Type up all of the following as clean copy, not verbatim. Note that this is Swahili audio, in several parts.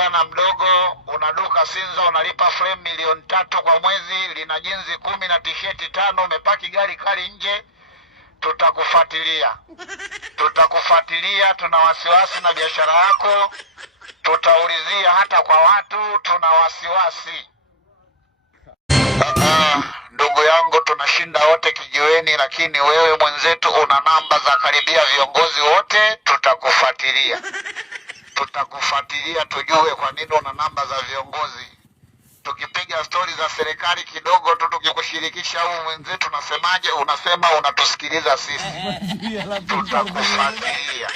kijana mdogo, una duka Sinza, unalipa frame milioni 3 kwa mwezi, lina jinzi 10 na tisheti 5, umepaki gari kali nje, tutakufuatilia. Tutakufuatilia, tuna wasiwasi na biashara yako, tutaulizia hata kwa watu, tuna wasiwasi. Ndugu yangu, tunashinda wote kijiweni, lakini wewe mwenzetu una namba za karibia viongozi wote, tutakufuatilia. Tutakufuatilia tujue kwa nini una namba za viongozi. Tukipiga stori za serikali kidogo tu tukikushirikisha au mwenzetu unasemaje, unasema unatusikiliza sisi. Tutakufuatilia.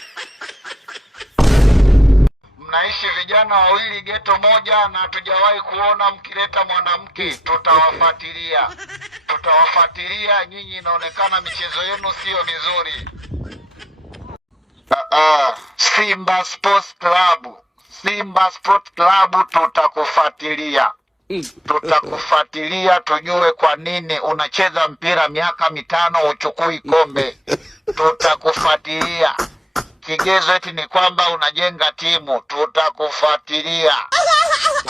Mnaishi vijana wawili geto moja na hatujawahi kuona mkileta mwanamke, tutawafuatilia. Tutawafuatilia nyinyi, inaonekana michezo yenu sio mizuri. Simba Sports Club. Simba Sports Club tutakufuatilia. Tutakufuatilia tujue kwa nini unacheza mpira miaka 5 uchukui kombe. Tutakufuatilia. Kigezo eti ni kwamba unajenga timu, tutakufuatilia.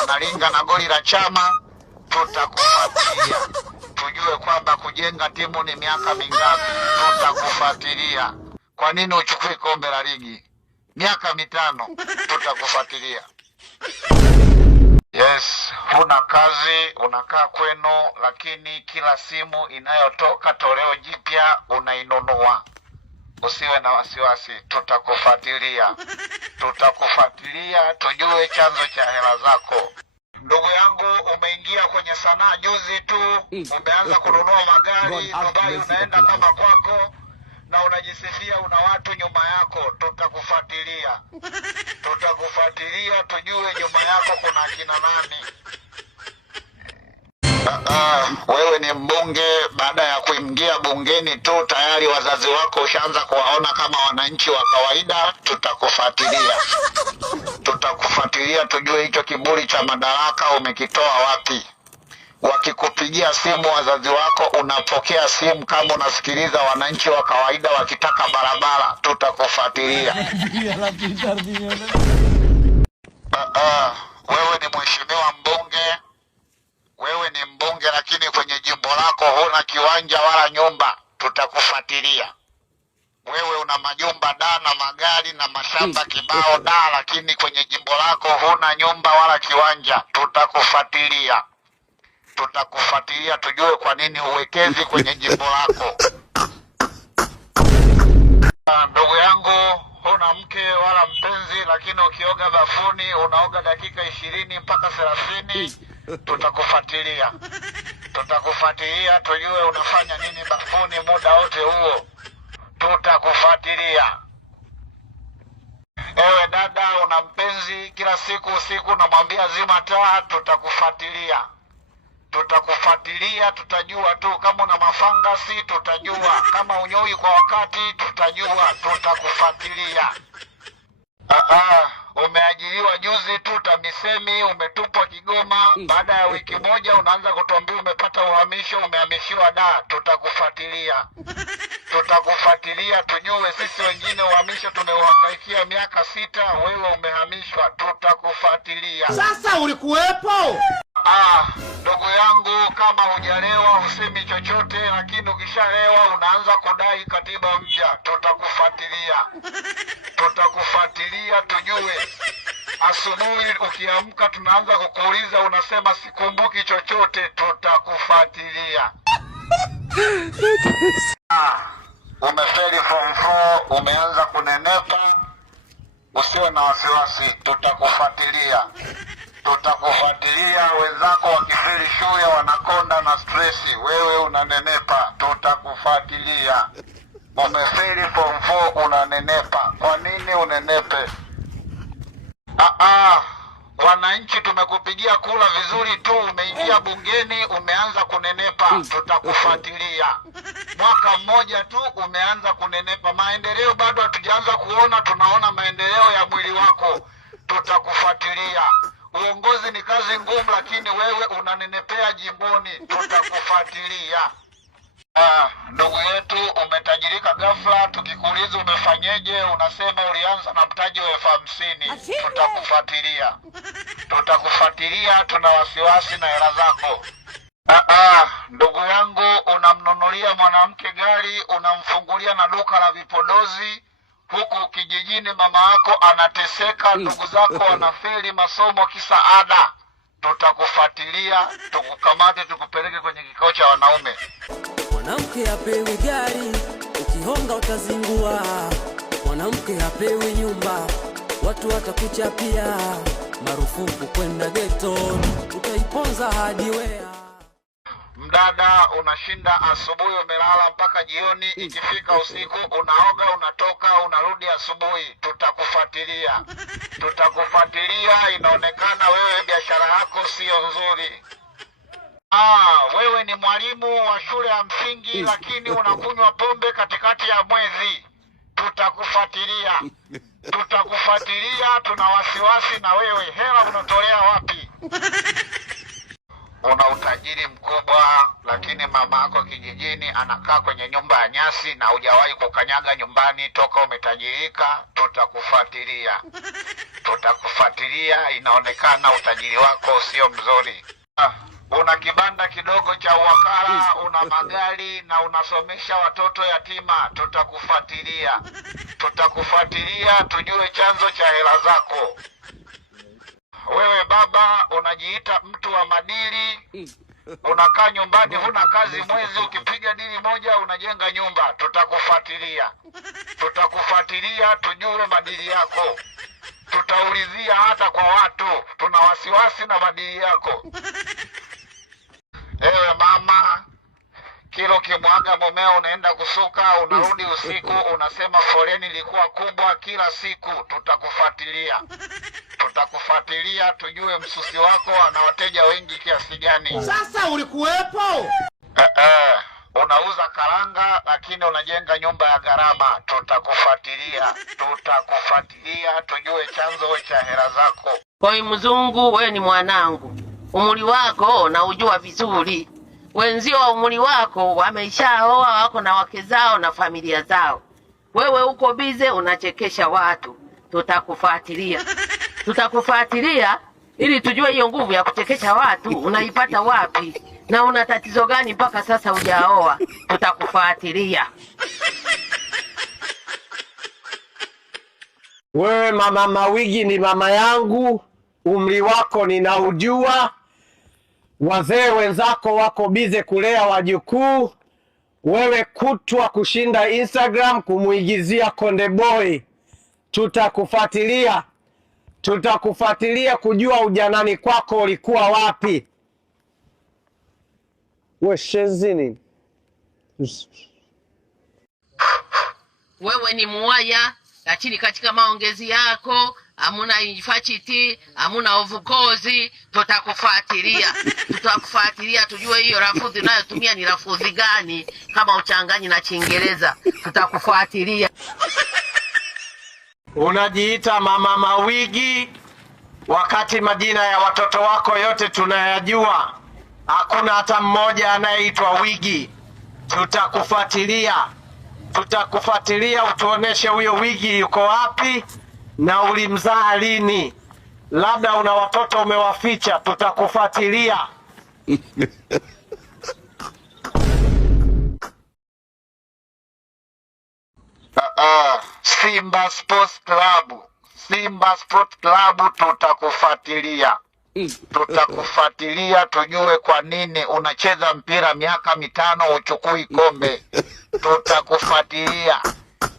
Unalinga na goli la chama, tutakufuatilia. Tujue kwamba kujenga timu ni miaka mingapi, tutakufuatilia. Kwa nini uchukui kombe la ligi miaka 5? Tutakufuatilia. Yes, huna kazi, unakaa kwenu, lakini kila simu inayotoka toleo jipya unainunua. Usiwe na wasiwasi, tutakufuatilia. Tutakufuatilia tujue chanzo cha hela zako. Ndugu yangu, umeingia kwenye sanaa juzi tu, umeanza kununua magari, Dubai unaenda kama kwako, na unajisifia una watu nyuma yako. Tutakufuatilia. Tutakufuatilia tujue nyuma yako kuna akina nani. Wewe ni mbunge, baada ya kuingia bungeni tu tayari wazazi wako ushaanza kuwaona kama wananchi wa kawaida. Tutakufuatilia. Tutakufuatilia tujue hicho kiburi cha madaraka umekitoa wapi. Wakikupigia simu wazazi wako, unapokea simu kama unasikiliza wananchi wa kawaida wakitaka barabara. Tutakufuatilia. Wewe ni mheshimiwa mbunge. Wewe ni mbunge, lakini kwenye jimbo lako huna kiwanja wala nyumba. Tutakufuatilia. Wewe una majumba da na magari na mashamba kibao da, lakini kwenye jimbo lako huna nyumba wala kiwanja. Tutakufuatilia. Tutakufuatilia tujue kwa nini uwekezi kwenye jimbo lako. Ndugu yangu, huna mke wala mpenzi, lakini ukioga bafuni unaoga dakika 20 mpaka 30. Tutakufuatilia. Tutakufuatilia tujue unafanya nini bafuni muda wote huo. Tutakufuatilia. Ewe dada, una mpenzi, kila siku usiku unamwambia zima taa. Tutakufuatilia. Tutakufuatilia tutajua tu kama una mafangasi, tutajua kama unyoi kwa wakati, tutajua. Tutakufuatilia. Umeajiriwa juzi tu TAMISEMI, umetupwa Kigoma, baada ya wiki moja unaanza kutuambia umepata uhamisho, umehamishiwa da. Tutakufuatilia. Tutakufuatilia tujue sisi wengine uhamisho tumeuhangaikia miaka 6, wewe umehamishwa. Tutakufuatilia. Sasa ulikuwepo? Ndugu yangu, kama hujalewa usemi chochote, lakini ukishalewa unaanza kudai katiba mpya. Tutakufuatilia. Tutakufuatilia tujue. Asubuhi ukiamka tunaanza kukuuliza, unasema sikumbuki chochote. Tutakufuatilia. Umefeli form 4, umeanza kunenepa, usiwe na wasiwasi. Tutakufuatilia. Tutakufuatilia. Wenzako wakifeli shule wanakonda na stresi, wewe unanenepa. Tutakufuatilia. Umefeli form 4 unanenepa. Kwa nini unenepe? Wananchi tumekupigia kula vizuri tu, umeingia bungeni umeanza kunenepa. Tutakufuatilia. Mwaka mmoja tu umeanza kunenepa. Maendeleo bado hatujaanza kuona, tunaona maendeleo ya mwili wako. Tutakufuatilia. Uongozi ni kazi ngumu, lakini wewe unanenepea jimboni. Tutakufuatilia. Ndugu yetu, umetajirika ghafla. Tukikuuliza umefanyeje, unasema ulianza na mtaji wa 50,000. Tutakufuatilia, tuna wasiwasi na hela zako. Ndugu yangu, unamnunulia mwanamke gari, unamfungulia na duka la vipodozi, huku kijijini mama yako anateseka, ndugu zako wanafeli masomo kisa ada. Tutakufuatilia, tukukamate, tukupeleke kwenye kikao cha wanaume. Mwanamke apewi gari, ukihonga utazingua. Mwanamke apewi nyumba, watu watakuchapia. Marufuku kwenda ghetto, utaiponza hadi wea. Mdada, unashinda asubuhi umelala mpaka jioni, ikifika usiku unaoga, unatoka, unarudi asubuhi. Tutakufuatilia, inaonekana wewe biashara yako sio nzuri. Wewe ni mwalimu wa shule ya msingi, lakini unakunywa pombe katikati ya mwezi. Tutakufuatilia, tuna wasiwasi na wewe. Hela unatolea wapi? Una utajiri mkubwa, lakini mama yako kijijini anakaa kwenye nyumba ya nyasi na hujawahi kukanyaga nyumbani toka umetajirika. Tutakufuatilia, inaonekana utajiri wako sio mzuri. Una kibanda kidogo cha uwakala, una magari na unasomesha watoto yatima. Tutakufuatilia, tujue chanzo cha hela zako. Wewe baba, unajiita mtu wa madili, unakaa nyumbani, huna kazi, mwezi ukipiga dili moja unajenga nyumba. Tutakufuatilia, tujue madili yako. Tutaulizia hata kwa watu, tuna wasiwasi na madili yako. Ewe mama, kilo kimwaga mumeo, unaenda kusuka, unarudi usiku, unasema foleni ilikuwa kubwa kila siku. Tutakufuatilia, tujue msusi wako ana wateja wengi kiasi gani. Sasa ulikuwepo? Unauza karanga lakini unajenga nyumba ya gharama. Tutakufuatilia, tujue chanzo cha hela zako. Koi mzungu, wewe ni mwanangu, umri wako na ujua vizuri. Wenzio wa umri wako wameishaoa, wako na wake zao na familia zao. Wewe uko bize unachekesha watu. Tutakufuatilia ili tujue hiyo nguvu ya kuchekesha watu unaipata wapi, na una tatizo gani mpaka sasa hujaoa. Tutakufuatilia. Wewe mama Mawigi ni mama yangu, umri wako ninaujua. Wazee wenzako wako bize kulea wajukuu, wewe kutwa kushinda Instagram kumuigizia Konde Boy. Tutakufuatilia kujua ujanani kwako ulikuwa wapi. We shezini. Wewe ni muwaya, lakini katika maongezi yako hamuna infachiti, hamuna uvukozi. Tutakufuatilia tujue hiyo lafudhi unayotumia ni lafudhi gani, kama uchanganyi na Kiingereza. Tutakufuatilia. Unajiita mama Mawigi wakati majina ya watoto wako yote tunayajua. Hakuna hata mmoja anayeitwa Wigi. Tutakufuatilia utuoneshe huyo Wigi yuko wapi na ulimzaa lini. Labda una watoto umewaficha. Tutakufuatilia. Simba Sports Club tutakufuatilia tujue kwa nini unacheza mpira miaka 5 uchukui kombe. Tutakufuatilia.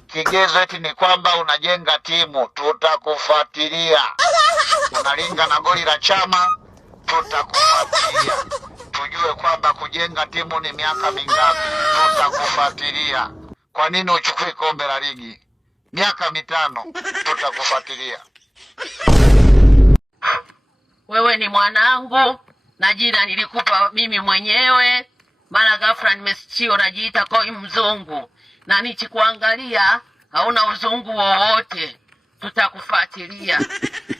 Kigezo eti ni kwamba unajenga timu. Tutakufuatilia. Unalinga na goli la chama. Tutakufuatilia. Tujue kwamba kujenga timu ni miaka mingapi. Tutakufuatilia. Kwa nini uchukui kombe la ligi miaka 5? Tutakufuatilia. Wewe ni mwanangu na jina nilikupa mimi mwenyewe, maana ghafla nimesikia unajiita Koi mzungu, na nichikuangalia hauna uzungu wowote.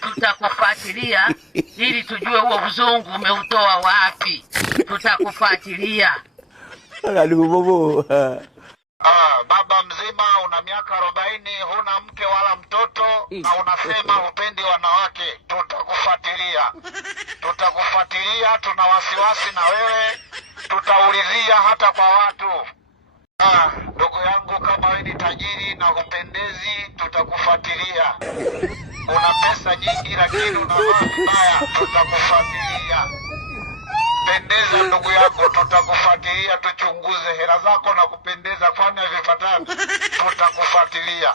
Tutakufuatilia ili tujue huo uzungu umeutoa wapi. Tutakufuatilia. Baba mzima una miaka 40, huna mke wala mtoto na unasema hupendi wanawake. Tutakufuatilia, tuna wasiwasi na wewe, tutaulizia hata kwa watu. Ndugu yangu, kama wewe ni tajiri na hupendezi, tutakufuatilia. Una pesa nyingi lakini unavaa vibaya, tutakufuatilia. Pendeza ndugu yako, tutakufuatilia, tuchunguze hela zako na kupendeza, kwani havifatani. Tutakufuatilia.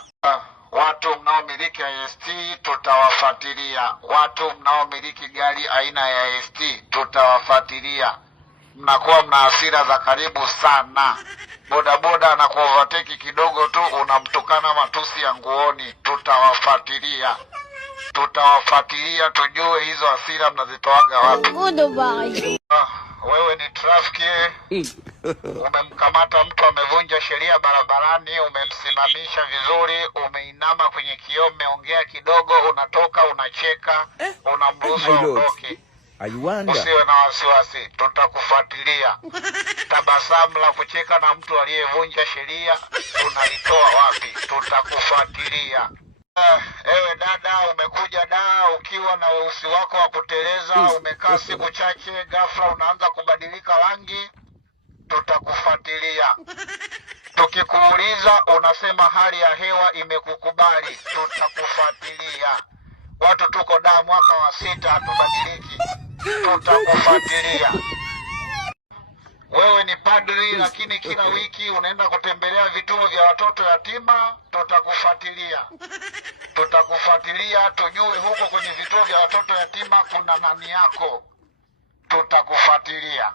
Watu mnaomiliki IST tutawafuatilia. Watu mnaomiliki gari aina ya ST tutawafuatilia. Mnakuwa mna hasira za karibu sana. Bodaboda na kuovateki kidogo tu unamtukana matusi ya nguoni. Tutawafuatilia. Tujue hizo hasira mnazitoaga wapi. Wewe ni trafiki, umemkamata mtu amevunja sheria barabarani, umemsimamisha vizuri, umeinama kwenye kioo, mmeongea kidogo, unatoka unacheka, unamruhusu aondoke. Usiwe na wasiwasi, tutakufuatilia. Tabasamu la kucheka na mtu aliyevunja sheria unalitoa wapi? Tutakufuatilia. Ewe dada, umekuja ukiwa na weusi wako wa kuteleza, umekaa siku chache, ghafla unaanza kubadilika rangi. Tutakufuatilia. Tukikuuliza unasema hali ya hewa imekukubali. Tutakufuatilia. Watu tuko mwaka wa 6 hatubadiliki. Tutakufuatilia. Wewe ni padri lakini kila wiki unaenda kutembelea vituo vya watoto yatima. Tutakufuatilia. Tujue huko kwenye vituo vya watoto yatima kuna nani yako. Tutakufuatilia.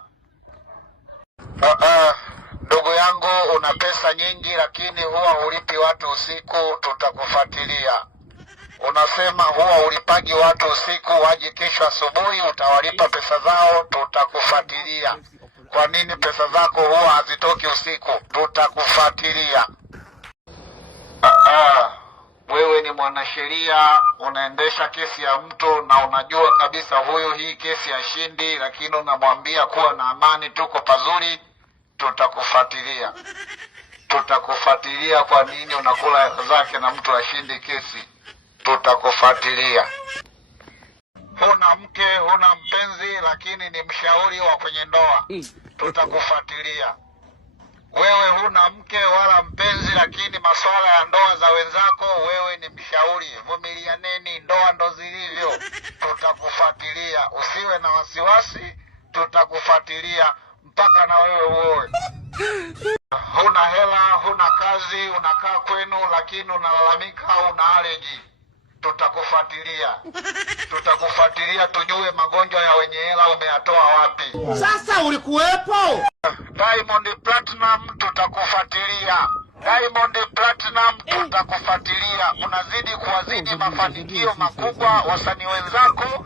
Ndugu yangu, una pesa nyingi lakini huwa ulipi watu usiku. Tutakufuatilia. Unasema huwa ulipagi watu usiku, waje kesho asubuhi utawalipa pesa zao. Tutakufuatilia. Kwa nini pesa zako huwa hazitoki usiku? Tutakufuatilia. Wewe ni mwanasheria, unaendesha kesi ya mtu na unajua kabisa huyu hii kesi hashindi, lakini unamwambia kuwa na amani, tuko pazuri. Tutakufuatilia. Kwa nini unakula hela zake na mtu hashindi kesi? Tutakufuatilia. Huna mke, huna mpenzi, lakini ni mshauri wa kwenye ndoa. Tutakufuatilia. Wewe huna mke wala mpenzi, lakini masuala ya ndoa za wenzako wewe ni mshauri. Vumilianeni, ndoa ndo zilivyo. Tutakufuatilia. Usiwe na wasiwasi, tutakufuatilia mpaka na wewe uoe. Huna hela, huna kazi, unakaa kwenu lakini unalalamika una allergy. Tutakufuatilia tujue magonjwa ya wenye hela umeyatoa wapi. Sasa ulikuwepo? Diamond Platinum tutakufuatilia. Unazidi kuwazidi mafanikio makubwa wasanii wenzako.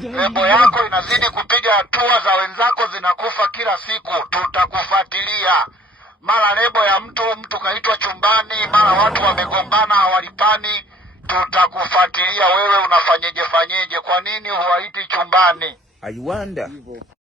Lebo yako inazidi kupiga hatua za wenzako zinakufa kila siku. Tutakufuatilia. Mara lebo ya mtu kaitwa chumbani, mara watu wamegombana hawalipani. Tutakufuatilia. Wewe unafanyeje? Kwa nini huwaiti chumbani?